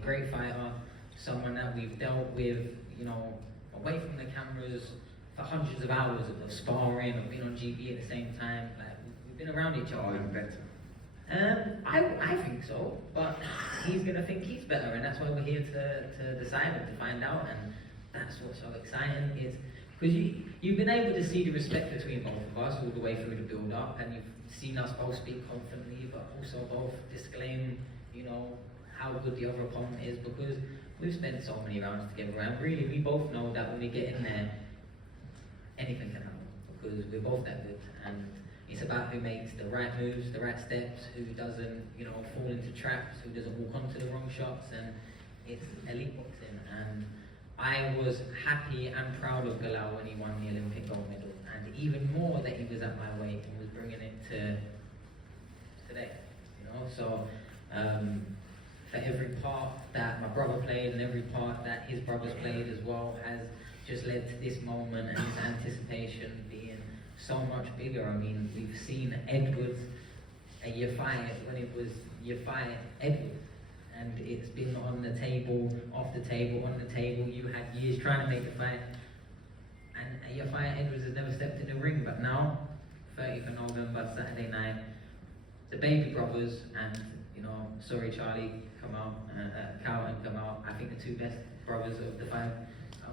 a great fighter, someone that we've dealt with, you know, away from the cameras for hundreds of hours of sparring, of being on GB at the same time. Like, we've been around each other. Oh, even better. I think so, but he's gonna think he's better, and that's why we're here to decide and to find out, and that's what's so exciting. Is because you've been able to see the respect between both of us all the way through the build-up, and you've seen us both speak confidently, but also both disclaim, you know, how good the other opponent is, because we've spent so many rounds together, and really we both know that when we get in there, anything can happen, because we're both that good, and it's about who makes the right moves, the right steps, who doesn't, you know, fall into traps, who doesn't walk onto the wrong shots, and it's elite boxing. And I was happy and proud of Galal when he won the Olympic gold medal, and even more that he was at my weight and was bringing it to today, you know. So for every part that my brother played and every part that his brothers played as well has just led to this moment and this anticipation being so much bigger. I mean, we've seen Edwards a YAFAI when it was YAFAI Edwards, and it's been on the table, off the table, on the table. You had years trying to make the fight, and YAFAI Edwards has never stepped in the ring. But now, 30th of November, Saturday night, the baby brothers, and you know, sorry Charlie, come out, Carlton come out. I think the two best brothers of the fight.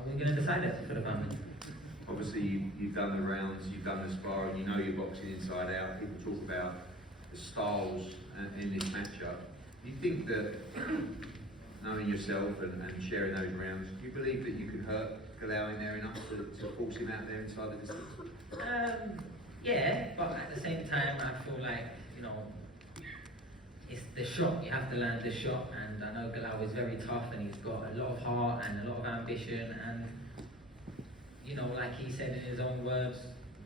We're going to decide it for the family. Obviously, you've done the rounds, you've done the sparring, you know your boxing inside out. People talk about the styles in this matchup. Do you think that, knowing yourself and sharing those rounds, do you believe that you could hurt Galal in there enough to force him out there inside the distance? Yeah, but at the same time, I feel like, you know, it's the shot. You have to land the shot, and I know Galal is very tough, and he's got a lot of heart and a lot of ambition, and you know, like he said in his own words,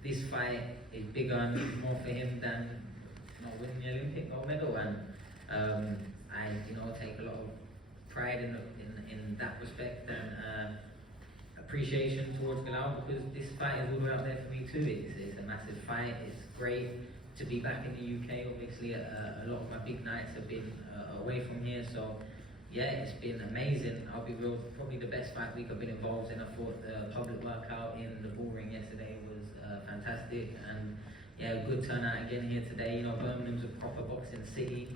this fight is bigger and means more for him than, you know, winning the Olympic gold medal. And I, you know, take a lot of pride in that respect and appreciation towards Galal, because this fight is all the way up there for me too. It's a massive fight. It's great to be back in the UK. Obviously, a lot of my big nights have been away from here, so. Yeah, it's been amazing. I'll be real, probably the best fight week I've been involved in. I thought the public workout in the bull ring yesterday was fantastic, and yeah, good turnout again here today. You know, Birmingham's a proper boxing city.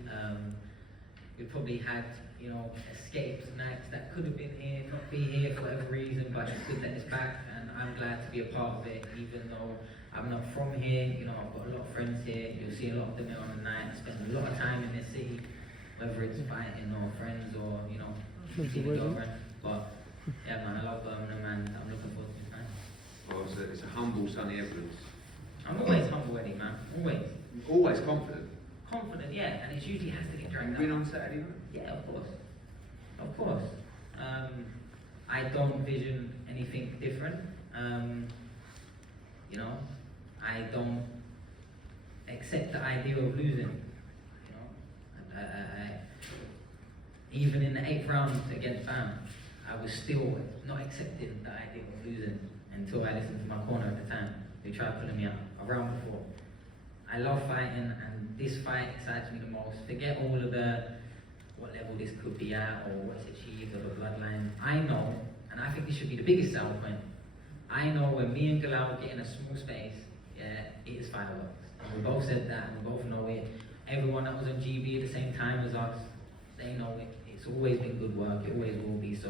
We probably had, you know, escapes nights that could have been here, not be here for whatever reason, but it's good that it's back, and I'm glad to be a part of it, even though I'm not from here. You know, I've got a lot of friends here. You'll see a lot of them here on the night. I spend a lot of time in this city, whether it's fighting or friends or, you know, seeing a girlfriend. But yeah, man, I love Birmingham, and I'm looking forward to this time. Well, it's a humble, sunny Edwards. I'm always humble, Eddie, man. Always. Always confident. Confident, yeah, and it usually has to get dragged You up. win on Saturday night? Yeah, of course. Of course. I don't vision anything different. You know, I don't accept the idea of losing. Even in the 8th round against Bam, I was still not accepting the idea of losing until I listened to my corner at the time, who tried pulling me out a round before. I love fighting, and this fight excites me the most. Forget all of the what level this could be at or what's achieved or the bloodline. I know, and I think this should be the biggest selling point. I know when me and Galal get in a small space, yeah, it is fireworks. And we both said that, and we both know it. Everyone that was on GB at the same time as us, they know it. It's always been good work, it always will be. So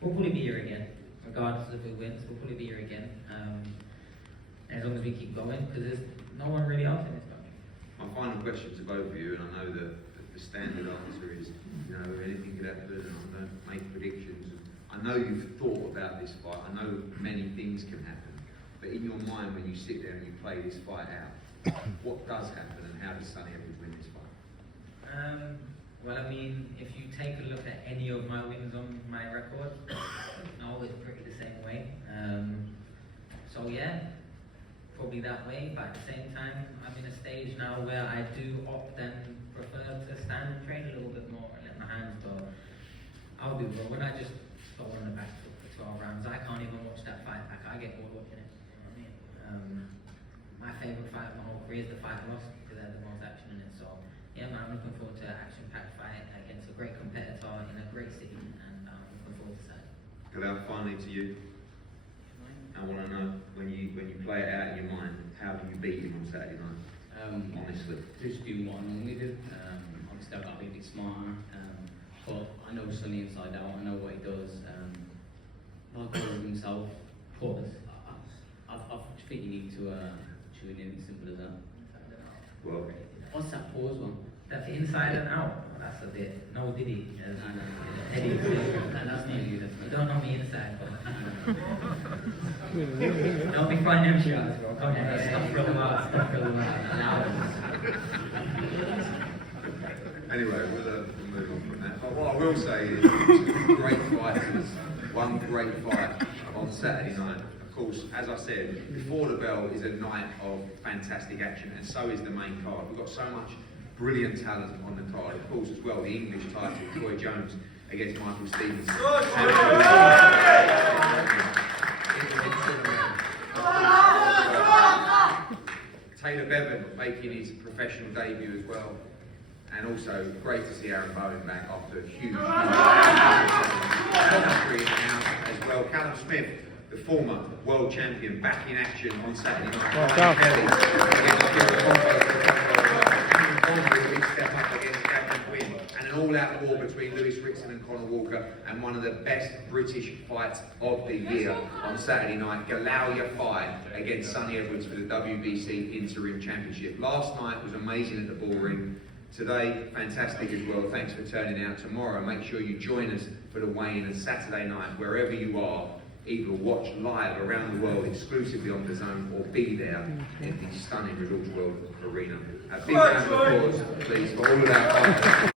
we'll probably be here again, regardless of who wins, we'll probably be here again. As long as we keep going, because there's no one really else in this country. My final question to both of you, and I know that the standard answer is, you know, anything could happen, and I don't make predictions. I know you've thought about this fight, I know many things can happen, but in your mind when you sit there and you play this fight out, what does happen and how does Sonny Edwards win this fight? Well, I mean, if you take a look at any of my wins on my record, no, it's pretty the same way. So yeah, probably that way, but at the same time, I'm in a stage now where I do opt and prefer to stand and train a little bit more and let my hands go. I'll be real, when I just go on the back foot for 12 rounds, I can't even watch that fight back. I get bored watching it, you know what I mean? My favourite fight of my whole career is the fight I lost, because I had the most action in it. So yeah, man, I'm looking forward to an action-packed fight against a great competitor in a great city. Galal, finally to you. I want to know, when you play it out in your mind, how do you beat him on Saturday night? Honestly. Just do what I normally do. Obviously I've got to be a bit smarter, but I know Sonny inside out. I know what he does. Like God of himself. Of course. I think you need to tune in. It's simple as that. Well, What's that pause one? That's inside and out. That's a bit. No diddy. As No, no. Eddie said. And that's not you. That's You not don't know me inside, but don't be finding them shots, bro. Come on, stop throwing out, stop throwing out. anyway, we'll move on from that. But what I will say is, great fighters, one great fight on Saturday night. Of course, as I said, before the bell is a night of fantastic action, and so is the main card. We've got so much brilliant talent on the card. Of course, as well, the English title, Troy Jones against Michael Stevens. Taylor Bevan making his professional debut as well. And also, great to see Aaron Bowen back after a huge commentary now as well. Callum Smith, the former world champion, back in action on Saturday night. Big step up against Gavin Quinn, and an all-out war between Lewis Ritson and Conor Walker, and one of the best British fights of the year on Saturday night. Galal YAFAI against Sonny Edwards for the WBC Interim Championship. Last night was amazing at the Ball Ring. Today, fantastic as well. Thanks for turning out. Tomorrow, make sure you join us for the weigh-in, and Saturday night, wherever you are, either watch live around the world exclusively on DAZN or be there in the stunning Resorts World Arena. A big round of applause, please, for all of our fighters.